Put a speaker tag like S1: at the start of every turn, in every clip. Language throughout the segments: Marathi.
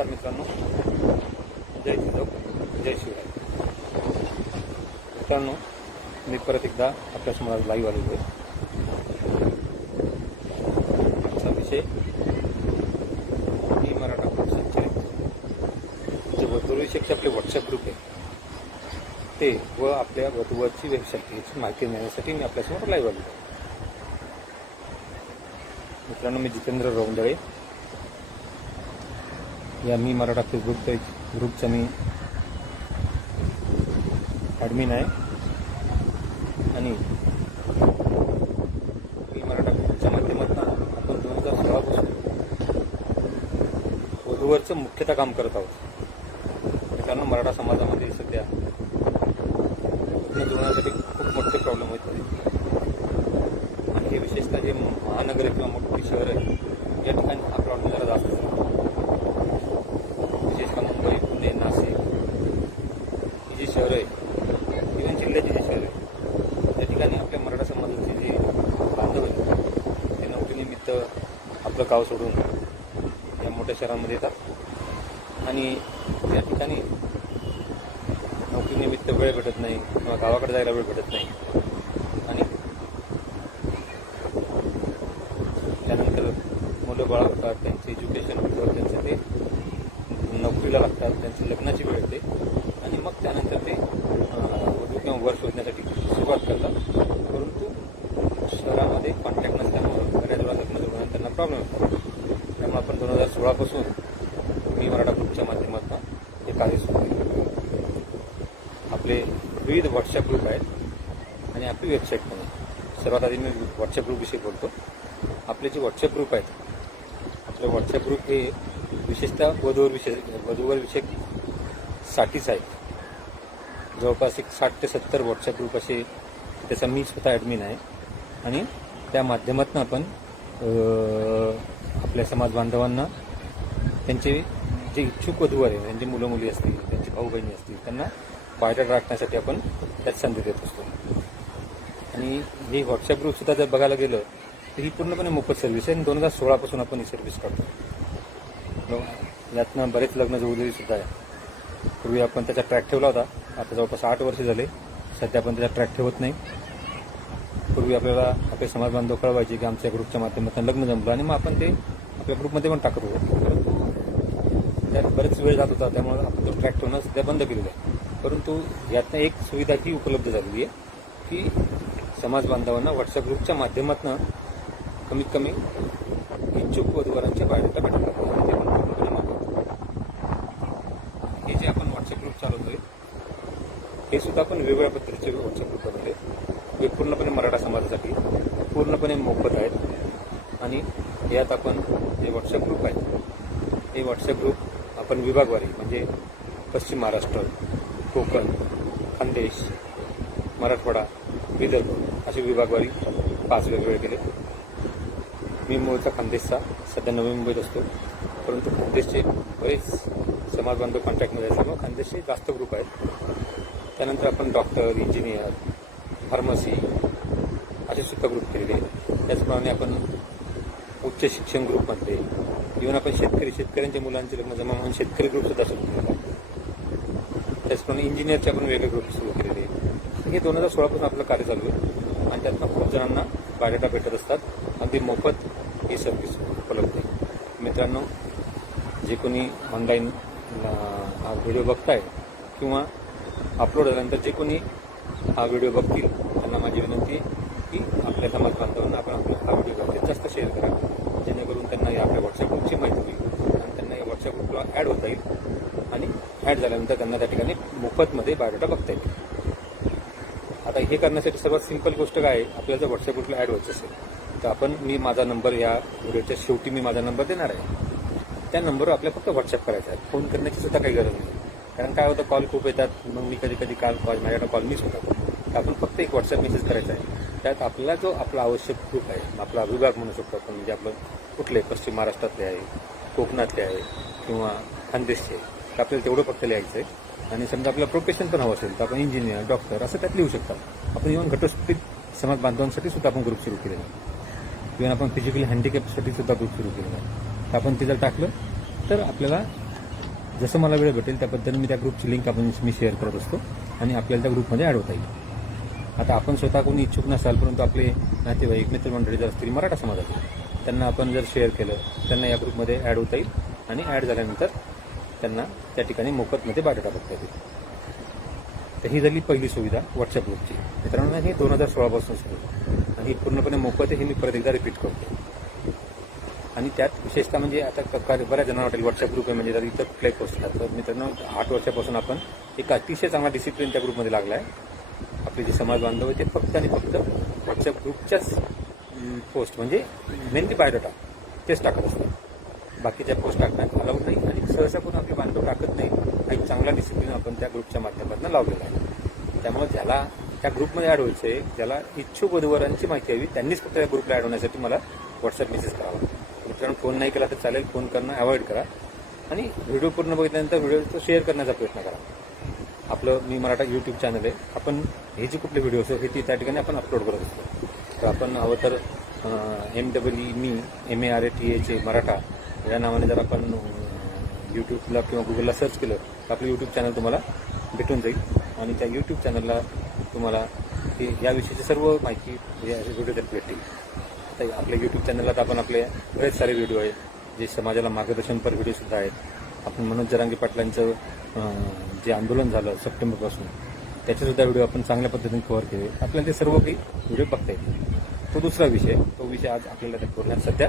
S1: नमस्कार मित्रांनो. जय जिजाऊ जय शिवराय. मित्रांनो मी परत एकदा आपल्यासमोर लाईव्ह आलेलो आहे. आमचा विषय मी मराठा ग्रुप जे वधूविषयीचे आपले व्हॉट्सअप ग्रुप आहे. ते व आपल्या वधूवरची वेबसाईट याची माहिती मिळण्यासाठी मी आपल्यासमोर लाईव्ह आलेलो आहे. मित्रांनो मी जितेंद्र रौंदळे. या मी मराठा ग्रुप पेज ग्रुपचा मी ॲडमिन आहे. आणि मी मराठा ग्रुपच्या माध्यमातून आपण दोन हजार सोळापासून वधूवरचं मुख्यतः काम करत आहोत. कारण मराठा समाजामध्ये सध्या लग्न जुळण्यासाठी खूप मोठे प्रॉब्लेम होत आहेत. आणि हे विशेषतः जे महानगर किंवा मोठी शहर आहे या ठिकाणी हा प्रॉब्लेम जरा जास्त आहे विशेषतः मुंबई पुणे नाशिक ही जी शहरं आहे. इव्हन जिल्ह्याचे जे शहरं आहे. त्या ठिकाणी आपल्या मराठा समाजाचे जे बांधव आहेत ते नोकरीनिमित्त आपलं गाव सोडून या मोठ्या शहरांमध्ये येतात. आणि त्या ठिकाणी नोकरीनिमित्त वेळ भेटत नाही किंवा गावाकडे जायला वेळ भेटत नाही आणि त्यानंतर मुलं बाळ होतात त्यांचे एज्युकेशन होतं त्यांचं ते नोकरीला लागतात त्यांची लग्नाची वेळ येते आणि मग त्यानंतर ते अं, वधू किंवा वर शोधण्यासाठी सुरुवात करतात परंतु शहरामध्ये कॉन्टॅक्ट नसल्यामुळं बऱ्याच वेळा लग्न जुळण्यात त्यांना प्रॉब्लेम त्यामुळे आपण दोन हजार सोळापासून मी मराठा ग्रुपच्या माध्यमातून हे कार्य सुरू आपले विविध व्हॉट्सअप ग्रुप आहेत आणि आपली वेबसाईट पण आहे. सर्वात आधी मी व्हॉट्सअप ग्रुपविषयी बोलतो. आपले जे व्हॉट्सअप ग्रुप आहेत आपले व्हॉट्सअप ग्रुप हे विशेषतः वधूवर विषय वधूवर विषयक साठीच आहेत. जवळपास एक साठ ते सत्तर व्हॉट्सअप ग्रुप असे त्याचा मी स्वतः ॲडमिन आहे. आणि त्या माध्यमातून आपण आपल्या समाज बांधवांना त्यांचे जे इच्छुक वधूवर आहे त्यांची मुलं मुली असतील त्यांची भाऊ बहिणी असतील त्यांना बायोडाटा राखण्यासाठी आपण त्यात संधी देत असतो. आणि ही व्हॉट्सअप ग्रुप सुद्धा जर बघायला गेलं तर ही पूर्णपणे मोफत सर्व्हिस आहे. आणि दोन हजार सोळापासून आपण ही सर्व्हिस करतो हो, यातनं बरेच लग्न जुळलेली सुद्धा आहे. पूर्वी आपण त्याचा ट्रॅक ठेवला होता. आता जवळपास आठ वर्ष झाले. सध्या आपण त्याचा ट्रॅक ठेवत नाही. पूर्वी आपल्याला आपले समाज बांधव कळवायचे की आमच्या ग्रुपच्या माध्यमातून लग्न जमलं आणि मग आपण ते आपल्या ग्रुपमध्ये पण टाकत होतो. परंतु त्यात बरेच वेळ जात होता त्यामुळे आपण तो ट्रॅक ठेवणं सध्या बंद केलेलं आहे. परंतु यातनं एक सुविधा ही उपलब्ध झालेली आहे की समाज बांधवांना व्हॉट्सअप ग्रुपच्या माध्यमातून कमीत कमी इच्छुक वधूवरांच्या बायोडेटा भेटतात हे जे आपण व्हॉट्सअप ग्रुप चालवतोय हे सुद्धा आपण वेगवेगळ्या पद्धतीचे व्हॉट्सअप ग्रुप बनवले हे पूर्णपणे मराठा समाजासाठी पूर्णपणे मोफत आहेत. आणि यात आपण जे व्हॉट्सअप ग्रुप आहेत हे व्हॉट्सअप ग्रुप आपण विभागवारी म्हणजे पश्चिम महाराष्ट्र कोकण खानदेश मराठवाडा विदर्भ असे विभागवारी पाच वेगवेगळे केले. मी मूळचा खानदेशचा सध्या नवी मुंबईत असतो. परंतु खानदेशचे बरेच समाजबांधव कॉन्टॅक्टमध्ये असल्यामुळे खानदेशचे जास्त ग्रुप आहेत. त्यानंतर आपण डॉक्टर इंजिनियर फार्मसी असे सुद्धा ग्रुप केलेले आहेत. त्याचप्रमाणे आपण उच्च शिक्षण ग्रुपमध्ये इव्हन आपण शेतकरी शेतकऱ्यांच्या मुलांचे लग्न जमा म्हणून शेतकरी ग्रुप सुद्धा सुरू केलेला आहे त्याचप्रमाणे इंजिनियरचे आपण वेगळे ग्रुप सुरू केलेले आहेत. हे दोन हजार सोळापासून आपलं कार्य चालू आहे. आणि त्यातनं खूप जणांना बायोडेटा भेटत असतात. अगदी मोफत ही सर्व्हिस उपलब्ध आहे. मित्रांनो जे कोणी ऑनलाईन हा व्हिडिओ बघताय किंवा अपलोड झाल्यानंतर जे कोणी हा व्हिडिओ बघतील. त्यांना माझी विनंती की आपल्या समाज बांधवांना आपण आपला हा व्हिडिओ जास्तीत जास्त शेअर करा. जेणेकरून त्यांना या आपल्या व्हॉट्सअप ग्रुपची माहिती होईल आणि त्यांना या व्हॉट्सअप ग्रुपला ॲड होता येईल आणि ॲड झाल्यानंतर त्यांना त्या ठिकाणी मोफतमध्ये बायोडाटा बघता येईल. आता हे करण्यासाठी सर्वात सिंपल गोष्ट काय आहे? आपल्याला जर व्हॉट्सअप ग्रुपला ॲड व्हायचं असेल तर आपण मी माझा नंबर या व्हिडिओच्या शेवटी मी माझा नंबर देणार आहे. त्या नंबरवर आपल्याला फक्त व्हॉट्सअप करायचा आहे. फोन करण्याची सुद्धा काही गरज नाही. कारण काय होतं कॉल खूप येतात. मग मी कधी कधी काल कॉल माझ्याकडे कॉल मिस होतात तर आपण फक्त एक व्हॉट्सअप मेसेज करायचा आहे. त्यात आपला जो आपला आवश्यक ग्रुप आहे आपला विभाग म्हणू शकतो आपण म्हणजे आपलं कुठले पश्चिम महाराष्ट्रातले आहे कोकणातले आहे किंवा खानदेशचे आहे तर आपल्याला तेवढं फक्त लिहायचं आहे. आणि समजा आपलं प्रोफेशन पण हवं असेल तर आपण इंजिनियर डॉक्टर असं त्यात लिहू शकतात आपण इव्हन घटस्फोटित समाज बांधवांसाठी सुद्धा आपण ग्रुप सुरू केलेला आहे. इव्हन आपण फिजिकली हँडिकॅपसाठी सुद्धा ग्रुप सुरू केलेला आहे. तर आपण ते जर टाकलं तर आपल्याला जसं मला वेळ भेटेल त्या पद्धतीने मी त्या ग्रुपची लिंक आपण मी शेअर करत असतो आणि आपल्याला त्या ग्रुपमध्ये ॲड होता येईल. आता आपण स्वतः कोणी इच्छुक नसाल परंतु आपले नातेवाईक मित्रमंडळी जर असतील मराठा समाजातील त्यांना आपण जर शेअर केलं त्यांना या ग्रुपमध्ये ॲड होता येईल आणि ॲड झाल्यानंतर त्यांना त्या ठिकाणी मोफतमध्ये बायोडाटा बघता येतील. तर ही झाली पहिली सुविधा व्हॉट्सअप ग्रुपची मित्रांनो ही दोन हजार सोळापासून सुरू आणि ही पूर्णपणे मोफत हे मी परत एकदा रिपीट करतो. आणि त्यात विशेषतः म्हणजे आता बऱ्याच जणांना वाटेल व्हॉट्सअप ग्रुप आहे म्हणजे जर इतर कुठल्याही पोस्ट तर मित्रांनो आठ वर्षापासून आपण एक अतिशय चांगला डिसिप्लिन त्या ग्रुपमध्ये लागला आहे आपले जे समाज बांधव आहे ते फक्त आणि फक्त व्हॉट्सअप ग्रुपच्याच पोस्ट म्हणजे मेनली बायोडाटा तेच टाकत असतात. बाकीच्या पोस्ट टाकण्यात अलाउड नाही आणि सहसा पण आपले बांधव टाकत नाही हा एक चांगला डिसिप्लिन आपण त्या ग्रुपच्या माध्यमातून लावलेला आहे. त्यामुळे ज्याला त्या ग्रुपमध्ये ॲड व्हायचं आहे ज्याला इच्छुक वधूवरांची माहिती हवी त्यांनीच फक्त त्या ग्रुपला ॲड होण्यासाठी मला व्हॉट्सअप मेसेज करावा. कारण फोन नाही केला तर चालेल फोन करणं अवॉइड करा. आणि व्हिडिओ पूर्ण बघितल्यानंतर व्हिडिओ तो शेअर करण्याचा प्रयत्न करा. आपलं मी मराठा यूट्यूब चॅनल आहे. आपण हे जे कुठले व्हिडिओ असतो हे ती त्या ठिकाणी आपण अपलोड करत असतो. तर आपण हवं तर M W Mi M A R A T H Maratha या नावाने जर आपण यूट्यूबला किंवा गुगलला सर्च केलं तर आपलं यूट्यूब चॅनल तुम्हाला भेटून जाईल. आणि त्या यूट्यूब चॅनलला तुम्हाला याविषयीची सर्व माहिती या व्हिडिओ त्यात भेटेल आता आपल्या यूट्यूब चॅनलला आपण आपले बरेच सारे व्हिडिओ आहेत. जे समाजाला मार्गदर्शनपर व्हिडिओसुद्धा आहेत. आपण मनोज जरांगी पाटलांचं जे आंदोलन झालं सप्टेंबरपासून त्याचेसुद्धा व्हिडिओ आपण चांगल्या पद्धतीने कव्हर केले. आपल्याला ते सर्व काही व्हिडिओ बघता येतील. तो दुसरा विषय तो विषय आज आपल्याला त्या बोलण्यात सध्या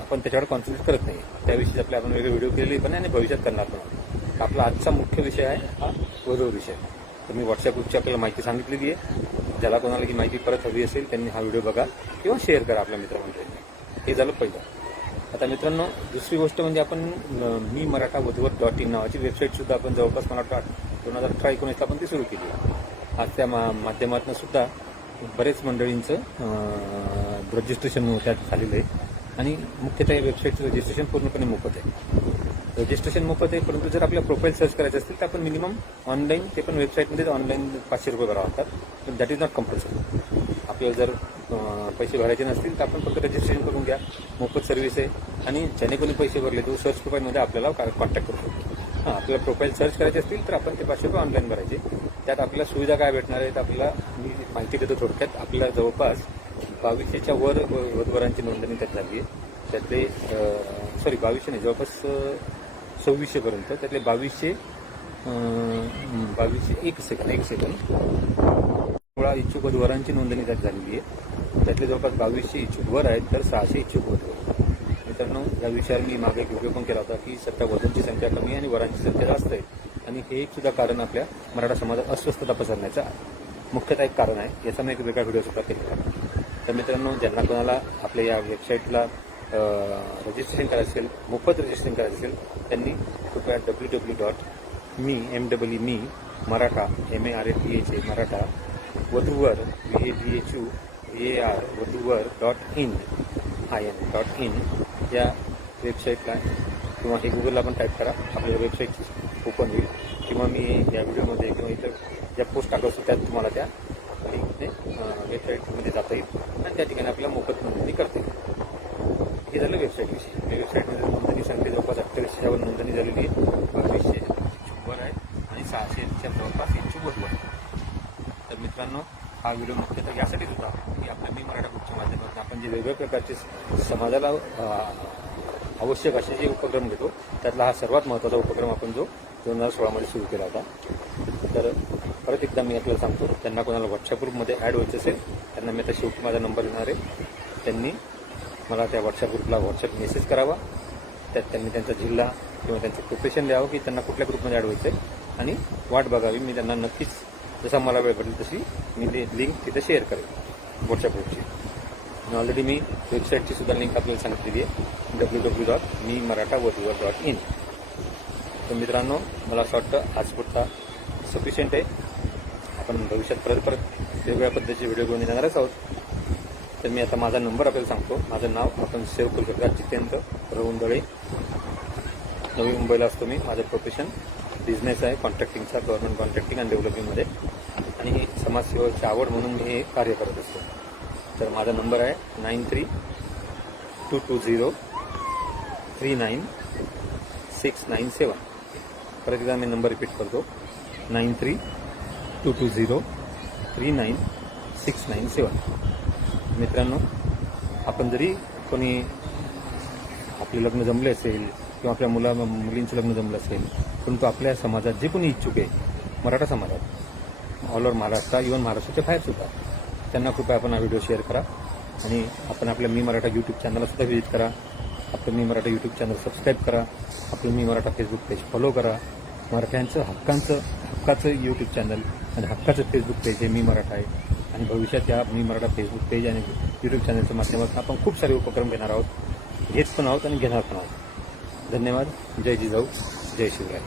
S1: आपण त्याच्यावर कॉन्सन्ट्रेट करत नाही. त्याविषयी आपले आपण वेगळे व्हिडिओ केलेले पण आणि भविष्यात करणार पण आपला आजचा मुख्य विषय आहे हा वधू विषय. तर मी व्हॉट्सअप ग्रुपची आपल्याला माहिती सांगितलेली आहे. ज्याला कोणाला ही माहिती परत हवी असेल त्यांनी हा व्हिडिओ बघा किंवा शेअर करा आपल्या मित्रमंडळींना हे झालं पहिलं. आता मित्रांनो दुसरी गोष्ट म्हणजे आपण मी मराठा वधूवर डॉट इन नावाची वेबसाईट सुद्धा आपण जवळपास मला वाटतं दोन हजार अठरा एकोणीसला आपण ती सुरू केली आहे. आज त्या मा माध्यमातून सुद्धा बरेच मंडळींचं रजिस्ट्रेशन त्यात झालेलं आहे. आणि मुख्यतः या वेबसाईटचं रजिस्ट्रेशन पूर्णपणे मोफत आहे. रजिस्ट्रेशन मोफत आहे परंतु जर आपल्या प्रोफाईल सर्च करायचे असेल तर आपण मिनिमम ऑनलाईन ते पण वेबसाईटमध्येच ऑनलाईन पाचशे रुपये भरावं लागतात. पण दॅट इज नॉट कंपल्सरी आपल्याला जर पैसे भरायचे नसतील तर आपण फक्त रजिस्ट्रेशन करून घ्या. मोफत सर्व्हिस आहे. आणि ज्याने कोणी पैसे भरले तो सर्च प्रोफाईलमध्ये आपल्याला कॉन्टॅक्ट करू शकतो. हां आपल्याला प्रोफाईल सर्च करायचे असतील तर आपण ते पाचशे रुपये ऑनलाईन भरायचे. त्यात आपल्याला सुविधा काय भेटणार आहेत आपल्याला मी माहिती देतो थोडक्यात. आपल्याला जवळपास बावीसशेच्या वर व- नोंदणी त्यात झाली आहे. त्यातले सॉरी बावीसशे नाही जवळपास सव्वीसशेपर्यंत त्यातले बावीसशे बावीसशे एक सेकंद एक सेकंद सोळा इच्छुक वधवरांची नोंदणी त्यात झालेली आहे. त्यातले जवळपास बावीसशे इच्छुक वर आहेत तर सहाशे इच्छुक वधू मित्रांनो या विषयावर मी मागे एक व्हिडिओ पण केला होता की सध्या वधूंची संख्या कमी आणि वरांची संख्या जास्त आहे. आणि हे एक सुद्धा कारण आपल्या मराठा समाजात अस्वस्थता पसरण्याचं मुख्यतः एक कारण आहे याचा मी एक वेगळा व्हिडिओ सुद्धा केलेला आहे. तर मित्रांनो ज्यांना कोणाला आपल्या या वेबसाईटला रजिस्ट्रेशन करायचं असेल मोफत रजिस्ट्रेशन करायचं असेल त्यांनी कृपया W W dot Mi M W Mi Maratha M A R A T H A Maratha Vadhuvar V A D H U V A R Vadhuvar dot in I N dot in या वेबसाईटला किंवा हे गुगलला पण टाईप करा. आपल्या वेबसाईट ओपन होईल. किंवा मी या व्हिडिओमध्ये किंवा इतर ज्या पोस्ट टाकत असतो त्यात तुम्हाला त्या वेबसाईटमध्ये जाता येईल. आणि त्या ठिकाणी आपल्याला मोफत नोंदणी करता येईल. हे झालं वेबसाईटविषयी वेबसाईटमध्ये नोंदणी संख्या जवळपास अठ्ठावीसशेच्या नोंदणी झालेली आहे. बावीसशे शंभर आहे आणि सहाशेच्या जवळपास यांची वधू आहे. तर मित्रांनो हा व्हिडिओ मुख्यतः यासाठीच होता की आपल्या मी मराठा ग्रुपच्या माध्यमातून आपण जे वेगवेगळ्या प्रकारचे समाजाला आवश्यक असे जे उपक्रम घेतो त्यातला हा सर्वात महत्त्वाचा उपक्रम आपण जो दोन हजार सोळामध्ये सुरू केला होता. तर परत एकदा मी आपल्याला सांगतो. त्यांना कोणाला व्हॉट्सअप ग्रुपमध्ये ॲड व्हायचं असेल त्यांना मी आता शेवटी माझा नंबर देणार आहे. त्यांनी मला त्या व्हॉट्सअप ग्रुपला व्हॉट्सअप मेसेज करावा. त्यात त्यांनी त्यांचा जिल्हा किंवा त्यांचं प्रोफेशन द्यावं की त्यांना कुठल्या ग्रुपमध्ये ॲड व्हायचं आहे आणि वाट बघावी. मी त्यांना नक्कीच जसा मला वेळ पडेल तशी मी ते लिंक तिथे शेअर करेन व्हॉट्सअप ग्रुपची आणि ऑलरेडी मी वेबसाईटची सुद्धा लिंक आपल्याला सांगितलेली आहे. W W dot Mi Maratha Vadhuvar dot in तर मित्रांनो मला असं वाटतं आज पुरता सफिशियंट आहे. आपण भविष्यात परत परत वेगवेगळ्या पद्धतीचे व्हिडिओ घेऊन येणारच आहोत. तर मी आता माझा नंबर आपल्याला सांगतो. माझं नाव आपण सेव्ह करू शकता. जितेंद्र रवंदळे नवी मुंबईला असतो मी. माझं प्रोफेशन बिझनेस आहे. कॉन्ट्रॅक्टिंगचा गव्हर्नमेंट कॉन्ट्रॅक्टिंग अँड डेव्हलपिंगमध्ये आणि ही समाजसेवेची आवड म्हणून मी हे कार्य करत असतो. तर माझा नंबर आहे nine three two two zero three nine six nine seven. परत एकदा मी नंबर रिपीट करतो. Nine three two two zero three nine six nine seven. मित्रांनो आपण जरी कोणी आपले लग्न जमले असेल किंवा आपल्या मुला मुलींचं लग्न जमलं असेल परंतु आपल्या समाजात जे कोणी इच्छुक आहे मराठा समाजात ऑल ओव्हर महाराष्ट्र इव्हन महाराष्ट्राच्या बाहेर सुद्धा त्यांना कृपया आपण हा व्हिडिओ शेअर करा आणि आपण आपल्या मी मराठा यूट्यूब चॅनलला सुद्धा व्हिजिट करा. आपलं Mi Maratha YouTube channel subscribe करा. आपलं Mi Maratha Facebook page follow करा. मराठ्यांचं हक्कांचं हक्काचं यूट्यूब चॅनल आणि हक्काचं फेसबुक पेज हे मी मराठा आहे. आणि भविष्यात या मी मराठा फेसबुक पेज आणि यूट्यूब चॅनलच्या माध्यमातून आपण खूप सारे उपक्रम घेणार आहोत. घेत पण आहोत आणि घेणार पण आहोत. धन्यवाद. जय जिजाऊ. जय शिवराय.